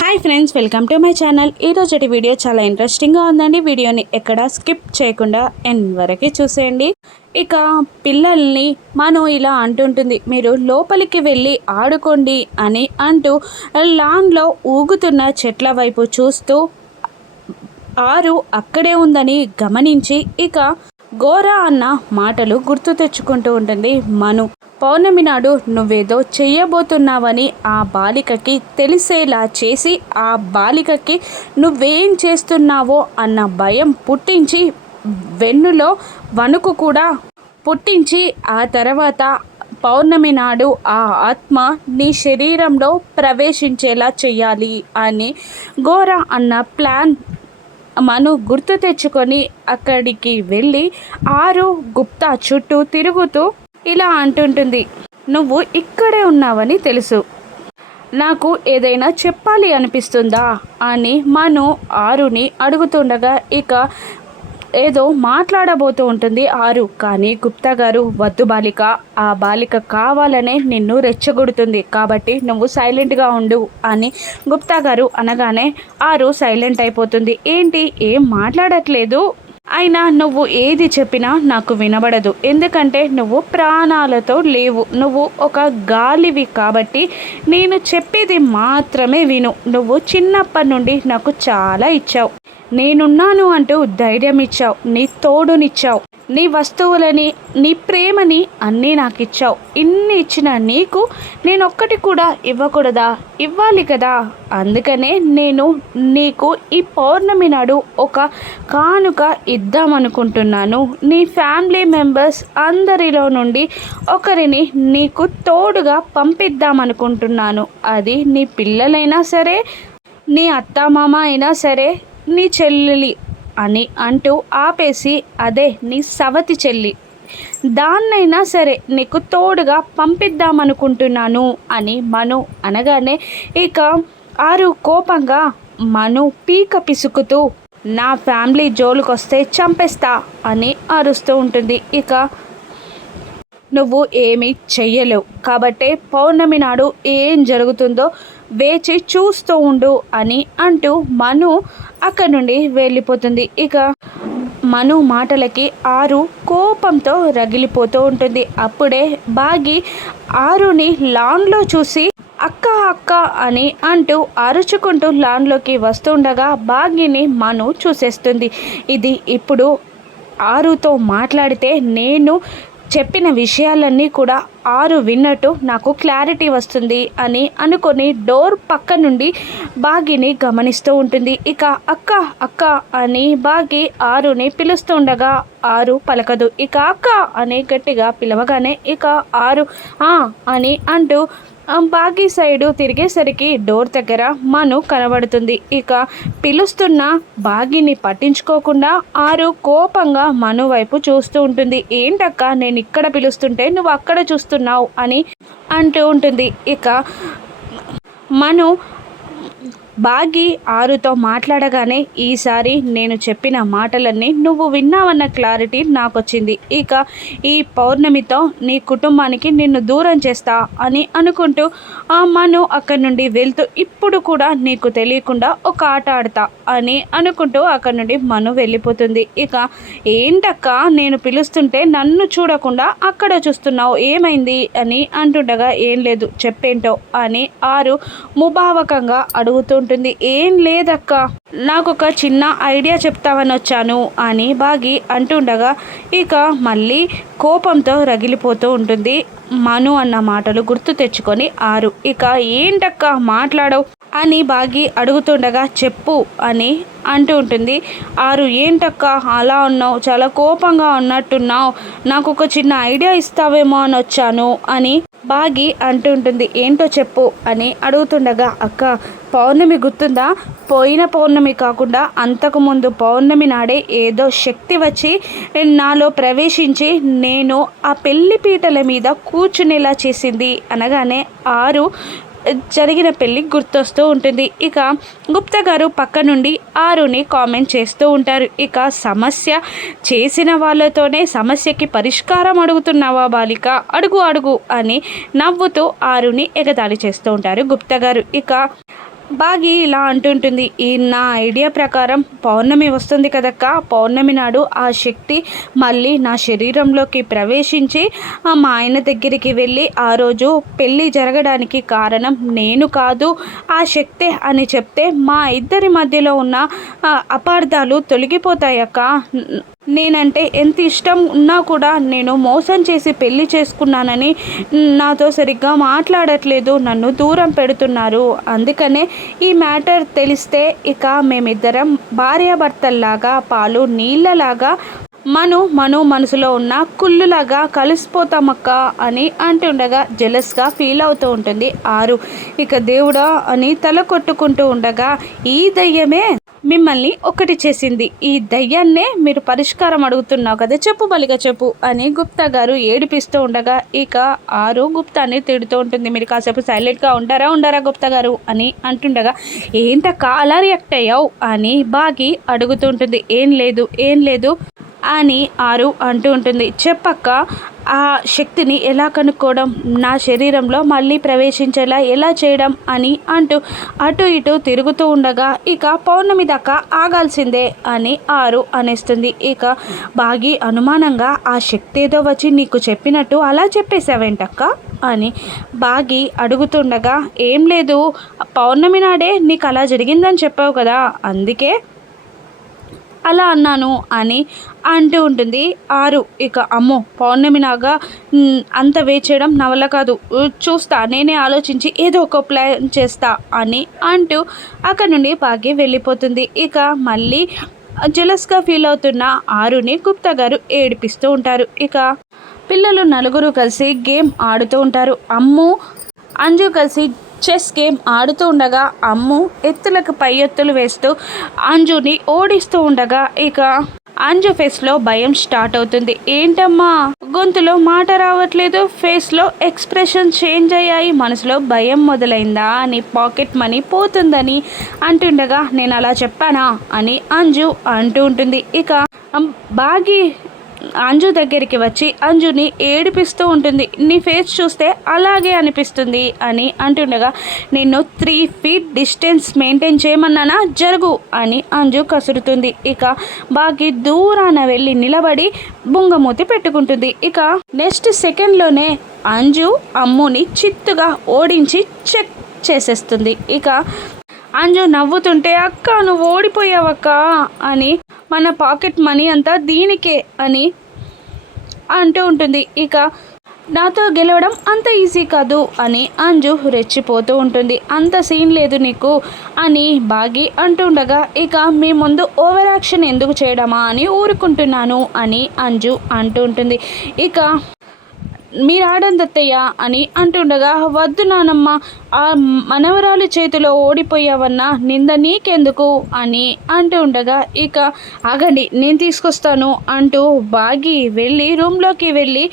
Hi friends welcome to my channel ఈరోజుటి video చాలా ఇంట్రెస్టింగ్గా ఉందండి. వీడియోని ఎక్కడ స్కిప్ చేయకుండా ఎన్ వరకు చూసేయండి. ఇక పిల్లల్ని మనం ఇలా అంటుంటుంది మీరు లోపలికి వెళ్ళి ఆడుకోండి అని అంటూ లాన్లో ఊగుతున్న చెట్ల వైపు చూస్తూ ఆరు అక్కడే ఉందని గమనించి ఇక గోరా అన్న మాటలు గుర్తు తెచ్చుకుంటూ ఉంటుంది మను. పౌర్ణమి నాడు నువ్వేదో చెయ్యబోతున్నావని ఆ బాలికకి తెలిసేలా చేసి ఆ బాలికకి నువ్వేం చేస్తున్నావో అన్న భయం పుట్టించి వెన్నులో వణుకు కూడా పుట్టించి ఆ తర్వాత పౌర్ణమి నాడు ఆ ఆత్మ నీ శరీరంలో ప్రవేశించేలా చేయాలి అని ఘోర అన్న ప్లాన్ మను గుర్తు తెచ్చుకొని అక్కడికి వెళ్ళి ఆరు గుప్తా చుట్టూ తిరుగుతూ ఇలా అంటుంటుంది. నువ్వు ఇక్కడే ఉన్నావని తెలుసు. నాకు ఏదైనా చెప్పాలి అనిపిస్తుందా? అని మను ఆరుని అడుగుతుండగా ఇక ఏదో మాట్లాడబోతూ ఉంటుంది ఆరు. కానీ గుప్తా గారు వద్దు బాలిక ఆ బాలిక కావాలనే నిన్ను రెచ్చగొడుతుంది. కాబట్టి నువ్వు సైలెంట్గా ఉండు అని గుప్తా గారు అనగానే ఆరు సైలెంట్ అయిపోతుంది. ఏంటి? ఏం మాట్లాడట్లేదు? అయినా నువ్వు ఏది చెప్పినా నాకు వినబడదు. ఎందుకంటే నువ్వు ప్రాణాలతో లేవు. నువ్వు ఒక గాలివి కాబట్టి నేను చెప్పేది మాత్రమే విను. నువ్వు చిన్నప్పటి నుండి నాకు చాలా ఇచ్చావు. నేనున్నాను అంటూ ధైర్యం ఇచ్చావు నీ తోడునిచ్చావు. నీ వస్తువులని నీ ప్రేమని అన్నీ నాకు ఇచ్చావు ఇన్ని ఇచ్చిన నీకు నేను ఒక్కటి కూడా ఇవ్వకూడదా? ఇవ్వాలి కదా? అందుకనే నేను నీకు ఈ పౌర్ణమి నాడు ఒక కానుక ఇద్దామనుకుంటున్నాను. నీ ఫ్యామిలీ మెంబర్స్ అందరిలో నుండి ఒకరిని నీకు తోడుగా పంపిద్దామనుకుంటున్నాను. అది నీ పిల్లలైనా సరే నీ అత్తామామ అయినా సరే నీ చెల్లెలి అని అంటూ ఆపేసి అదే నీ సవతి చెల్లి. దాన్నైనా సరే నీకు తోడుగా పంపిద్దామనుకుంటున్నాను అని మను అనగానే ఇక ఆరు కోపంగా మను పీక పిసుకుతూ నా ఫ్యామిలీ జోలుకొస్తే చంపేస్తా అని అరుస్తూ ఉంటుంది. ఇక నువ్వు ఏమీ చెయ్యలేవు. కాబట్టే పౌర్ణమి నాడు ఏం జరుగుతుందో వేచి చూస్తూ ఉండు అని అంటూ మను అక్కడి నుండి వెళ్ళిపోతుంది. ఇక మను మాటలకి ఆరు కోపంతో రగిలిపోతూ ఉంటుంది. అప్పుడే బాగి ఆరుని లాన్లో చూసి అక్క అక్క అని అంటూ అరుచుకుంటూ లాన్లోకి వస్తుండగా బాగిని మను చూసేస్తుంది. ఇది ఇప్పుడు ఆరుతో మాట్లాడితే నేను చెప్పిన విషయాలన్నీ కూడా ఆరు విన్నట్టు నాకు క్లారిటీ వస్తుంది అని అనుకొని డోర్ పక్క నుండి బాగిని గమనిస్తూ ఉంటుంది. ఇక అక్క అక్క అని బాగి ఆరుని పిలుస్తుండగా ఆరు పలకదు. ఇక అక్క అని గట్టిగా పిలవగానే ఇక ఆరు ఆ అని అంటూ బాగి సైడు తిరిగేసరికి డోర్ దగ్గర మను కనబడుతుంది. ఇక పిలుస్తున్న బాగిని పట్టించుకోకుండా ఆరు కోపంగా మను వైపు చూస్తూ ఉంటుంది. ఏంటక్క నేను ఇక్కడ పిలుస్తుంటే నువ్వు అక్కడ చేస్తున్నావు అని అంటూ ఉంటుంది. ఇక మను బాగి ఆరుతో మాట్లాడగానే ఈసారి నేను చెప్పిన మాటలన్నీ నువ్వు విన్నావన్న క్లారిటీ నాకు వచ్చింది ఇక ఈ పౌర్ణమితో నీ కుటుంబానికి నిన్ను దూరం చేస్తా అని అనుకుంటూ ఆ మను అక్కడి నుండి వెళ్తూ ఇప్పుడు కూడా నీకు తెలియకుండా ఒక ఆట ఆడతా అని అనుకుంటూ అక్కడి నుండి మను వెళ్ళిపోతుంది. ఇక ఏంటక్క నేను పిలుస్తుంటే నన్ను చూడకుండా అక్కడ చూస్తున్నావు ఏమైంది అని అంటుండగా ఏం లేదు చెప్పేంటో అని ఆరు ముభావకంగా అడుగుతుంటే ఉంటుంది ఏం లేదక్క. నాకు ఒక చిన్న ఐడియా చెప్తావని వచ్చాను అని బాగి అంటుండగా ఇక మళ్ళీ కోపంతో రగిలిపోతూ ఉంటుంది. మను అన్న మాటలు గుర్తు తెచ్చుకొని ఆరు. ఇక ఏంటక్క మాట్లాడవు? అని బాగి అడుగుతుండగా చెప్పు అని అంటూ ఉంటుంది. ఆరు ఏంటక్క అలా ఉన్నావు చాలా కోపంగా ఉన్నట్టున్నావు. నాకు ఒక చిన్న ఐడియా ఇస్తావేమో అని వచ్చాను అని బాగి అంటుంటుంది. ఏంటో చెప్పు అని అడుగుతుండగా అక్క పౌర్ణమి గుర్తుందా? పోయిన పౌర్ణమి కాకుండా అంతకుముందు పౌర్ణమి నాడే ఏదో శక్తి వచ్చి నాలో ప్రవేశించి నేను ఆ పెళ్ళి పీటల మీద కూర్చునేలా చేసింది. అనగానే ఆరు జరిగిన పెళ్ళి గుర్తొస్తూ ఉంటుంది. ఇక గుప్తా గారు పక్క నుండి ఆరుని కామెంట్ చేస్తూ ఉంటారు. ఇక సమస్య చేసిన వాళ్ళతోనే సమస్యకి పరిష్కారం అడుగుతున్నావా బాలిక? అడుగు అడుగు అని నవ్వుతూ ఆరుని ఎగతాళి చేస్తూ ఉంటారు గుప్తా గారు. ఇక బాగి ఇలా అంటుంటుంది ఈ నా ఐడియా ప్రకారం పౌర్ణమి వస్తుంది కదక్క. పౌర్ణమి నాడు ఆ శక్తి మళ్ళీ నా శరీరంలోకి ప్రవేశించి ఆ మా ఆయన దగ్గరికి వెళ్ళి ఆ రోజు పెళ్ళి జరగడానికి కారణం నేను కాదు ఆ శక్తే అని చెప్తే మా ఇద్దరి మధ్యలో ఉన్న అపార్థాలు తొలగిపోతాయక్క. నేనంటే ఎంత ఇష్టం ఉన్నా కూడా నేను మోసం చేసి పెళ్ళి చేసుకున్నానని నాతో సరిగ్గా మాట్లాడట్లేదు నన్ను దూరం పెడుతున్నారు. అందుకనే ఈ మ్యాటర్ తెలిస్తే ఇక మేమిద్దరం భార్యాభర్తల్లాగా పాలు నీళ్ళలాగా మను మను మనసులో ఉన్న కుళ్ళులాగా కలిసిపోతామక్క అని అంటుండగా జెలస్గా ఫీల్ అవుతూ ఉంటుంది ఆరు. ఇక దేవుడా అని తల కొట్టుకుంటూ ఉండగా ఈ దయ్యమే మిమ్మల్ని ఒకటి చేసింది. ఈ దయ్యాన్నే మీరు పరిష్కారం అడుగుతున్నావు కదా చెప్పు బలిగా చెప్పు అని గుప్తా గారు ఏడిపిస్తూ ఉండగా ఇక ఆరు గుప్తాని తిడుతూ ఉంటుంది. మీరు కాసేపు సైలెంట్గా ఉంటారా ఉండారా గుప్తా గారు అని అంటుండగా ఏంటక్క అలా రియాక్ట్ అయ్యావు? అని బాగి అడుగుతుంటుంది ఏం లేదు ఏం లేదు అని ఆరు అంటూ ఉంటుంది. చెప్పక్క ఆ శక్తిని ఎలా కనుక్కోవడం? నా శరీరంలో మళ్ళీ ప్రవేశించేలా ఎలా చేయడం? అని అంటూ అటు ఇటు తిరుగుతూ ఉండగా ఇక పౌర్ణమి దాకా ఆగాల్సిందే అని ఆరు అనేస్తుంది. ఇక బాగి అనుమానంగా ఆ శక్తి ఏదో వచ్చి నీకు చెప్పినట్టు అలా చెప్పేశావేంటక్క? అని బాగి అడుగుతుండగా ఏం లేదు పౌర్ణమి నాడే నీకు అలా జరిగిందని చెప్పావు కదా అందుకే అలా అన్నాను అని అంటూ ఉంటుంది. ఆరు ఇక అమ్మో పౌర్ణమి నాగా అంత వేచేయడం చేయడం నా వల్ల కాదు. చూస్తా నేనే ఆలోచించి ఏదో ఒక ప్లాన్ చేస్తా అని అంటూ అక్కడ నుండి బాగి వెళ్ళిపోతుంది. ఇక మళ్ళీ జెలస్గా ఫీల్ అవుతున్న ఆరుని గుప్తా గారు ఏడిపిస్తూ ఉంటారు. ఇక పిల్లలు నలుగురు కలిసి గేమ్ ఆడుతూ ఉంటారు. అమ్ము అంజు కలిసి చెస్ గేమ్ ఆడుతూ ఉండగా అమ్ము ఎత్తులకు పై ఎత్తులు వేస్తూ అంజుని ఓడిస్తూ ఉండగా ఇక అంజు ఫేస్లో భయం స్టార్ట్ అవుతుంది. ఏంటమ్మా? గొంతులో మాట రావట్లేదు. ఫేస్లో ఎక్స్ప్రెషన్ చేంజ్ అయ్యాయి. మనసులో భయం మొదలైందా? అని పాకెట్ మనీ పోతుందని అంటుండగా నేను అలా చెప్పానా? అని అంజు అంటూ ఉంటుంది. ఇక భాగి అంజు దగ్గరికి వచ్చి అంజుని ఏడిపిస్తూ ఉంటుంది. నీ ఫేస్ చూస్తే అలాగే అనిపిస్తుంది అని అంటుండగా నిన్ను త్రీ ఫీట్ డిస్టెన్స్ మెయింటైన్ చేయమన్నానా? జరుగు అని అంజు కసురుతుంది. ఇక బాకి దూరాన వెళ్ళి నిలబడి బుంగమూతి పెట్టుకుంటుంది. ఇక నెక్స్ట్ సెకండ్లోనే అంజు అమ్ముని చిత్తుగా ఓడించి చెక్ చేసేస్తుంది. ఇక అంజు నవ్వుతుంటే అక్క నువ్వు ఓడిపోయావక్క అని మన పాకెట్ మనీ అంతా దీనికే అని అంటూ ఉంటుంది. ఇక నాతో గెలవడం అంత ఈజీ కాదు అని అంజు రెచ్చిపోతూ ఉంటుంది. అంత సీన్ లేదు నీకు అని బాగి అంటుండగా ఇక మీ ముందు ఓవర్ యాక్షన్ ఎందుకు చేయడమా అని ఊరుకుంటున్నాను అని అంజు అంటూ ఉంటుంది. ఇక మీరు ఆడందత్తయ్య అని అంటుండగా వద్దు నానమ్మ ఆ మనవరాలు చేతిలో ఓడిపోయావన్న నింద నీకెందుకు? అని అంటూ ఉండగా ఇక ఆగండి నేను తీసుకొస్తాను అంటూ బాగి వెళ్ళి రూమ్లోకి వెళ్ళి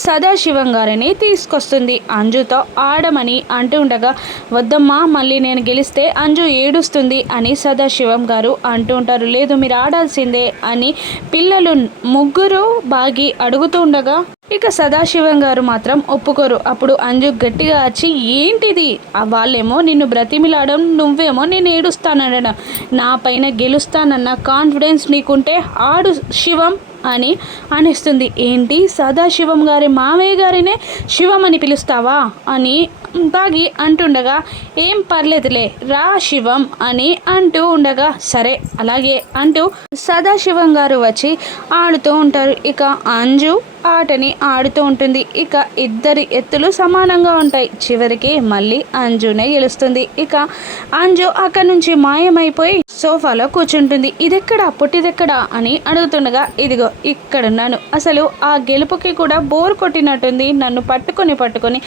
సదాశివం గారిని తీసుకొస్తుంది. అంజుతో ఆడమని అంటూ ఉండగా వద్దమ్మా మళ్ళీ నేను గెలిస్తే అంజు ఏడుస్తుంది అని సదాశివం గారు అంటూ ఉంటారు. లేదు మీరు ఆడాల్సిందే అని పిల్లలు ముగ్గురు బాగి అడుగుతూ ఉండగా ఇక సదాశివం గారు మాత్రం ఒప్పుకోరు. అప్పుడు అంజు గట్టిగా వచ్చి ఏంటిది? వాళ్ళేమో నిన్ను బ్రతిమిలాడడం నువ్వేమో నేను ఏడుస్తానడం నా పైన గెలుస్తానన్న కాన్ఫిడెన్స్ నీకుంటే ఆడు శివం అని అనిస్తుంది. ఏంటి? సదాశివం గారి మామయ్య గారినే శివం అని పిలుస్తావా? అని బాగి అంటుండగా ఏం పర్లేదులే రా శివం అని అంటూ ఉండగా సరే అలాగే అంటూ సదాశివం గారు వచ్చి ఆడుతూ ఉంటారు. ఇక అంజు ఆటని ఆడుతూ ఉంటుంది. ఇక ఇద్దరి ఎత్తులు సమానంగా ఉంటాయి. చివరికి మళ్ళీ అంజునే గెలుస్తుంది. ఇక అంజు అక్కడి నుంచి మాయమైపోయి సోఫాలో కూర్చుంటుంది. ఇదెక్కడ? పుట్టిదెక్కడా? అని అడుగుతుండగా ఇదిగో ఇక్కడున్నాను. అసలు ఆ గెలుపుకి కూడా బోర్ కొట్టినట్టుంది. నన్ను పట్టుకొని పట్టుకొని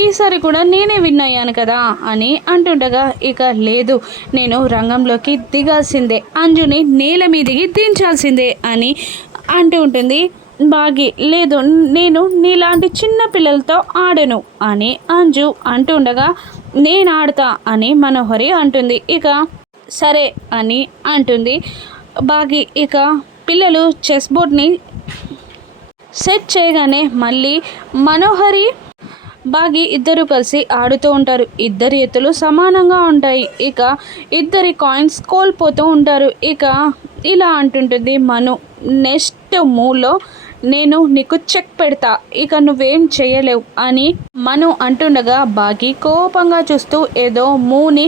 ఈసారి కూడా నేనే విన్ అయ్యాను కదా అని అంటుండగా ఇక లేదు. నేను రంగంలోకి దిగాల్సిందే. అంజుని నేల మీదికి దించాల్సిందే అని అంటూ ఉంటుంది. బాగి లేదు. నేను నీలాంటి చిన్న పిల్లలతో ఆడను అని అంజు అంటుండగా నేను ఆడతా అని మనోహరి అంటుంది. ఇక సరే అని అంటుంది. బాగి ఇక పిల్లలు చెస్ బోర్డ్ని సెట్ చేయగానే మళ్ళీ మనోహరి బాగి ఇద్దరు కలిసి ఆడుతూ ఉంటారు. ఇద్దరి ఎత్తులు సమానంగా ఉంటాయి. ఇక ఇద్దరి కాయిన్స్ కోల్పోతూ ఉంటారు. ఇక ఇలా అంటుంటుంది మను నెక్స్ట్ మూలో నేను నీకు చెక్ పెడతా. ఇక నువ్వేం చేయలేవు అని మను అంటుండగా బాగి కోపంగా చూస్తూ ఏదో మూని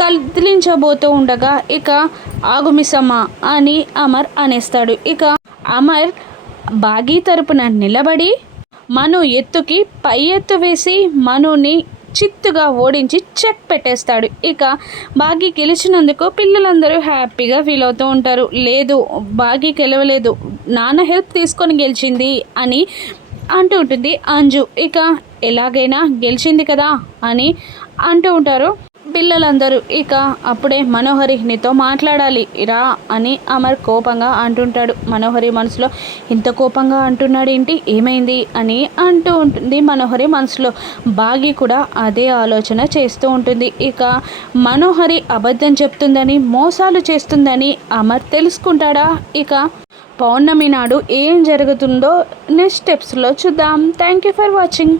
కదిలించబోతూ ఉండగా ఇక ఆగుమిసమ్మా అని అమర్ అనేస్తాడు. ఇక అమర్ బాగి తరపున నిలబడి మను ఎత్తుకి పై ఎత్తు వేసి మనుని చిత్తుగా ఓడించి చెక్ పెట్టేస్తాడు. ఇక బాగి గెలిచినందుకు పిల్లలందరూ హ్యాపీగా ఫీల్ అవుతూ ఉంటారు. లేదు బాగి గెలవలేదు. నాన్న హెల్ప్ తీసుకొని గెలిచింది అని అంటూ ఉంటుంది అంజు. ఇక ఎలాగైనా గెలిచింది కదా అని అంటూ ఉంటారు. పిల్లలందరూ ఇక అప్పుడే మనోహరి నీతో మాట్లాడాలి. రా అని అమర్ కోపంగా అంటుంటాడు. మనోహరి మనసులో ఇంత కోపంగా అంటున్నాడు ఏంటి ఏమైంది? అని అంటూ ఉంటుంది మనోహరి మనసులో. బాగి కూడా అదే ఆలోచన చేస్తూ ఉంటుంది. ఇక మనోహరి అబద్ధం చెప్తుందని మోసాలు చేస్తుందని అమర్ తెలుసుకుంటాడా? ఇక పౌర్ణమి నాడు ఏం జరుగుతుందో నెక్స్ట్ స్టెప్స్లో చూద్దాం. Thank you for watching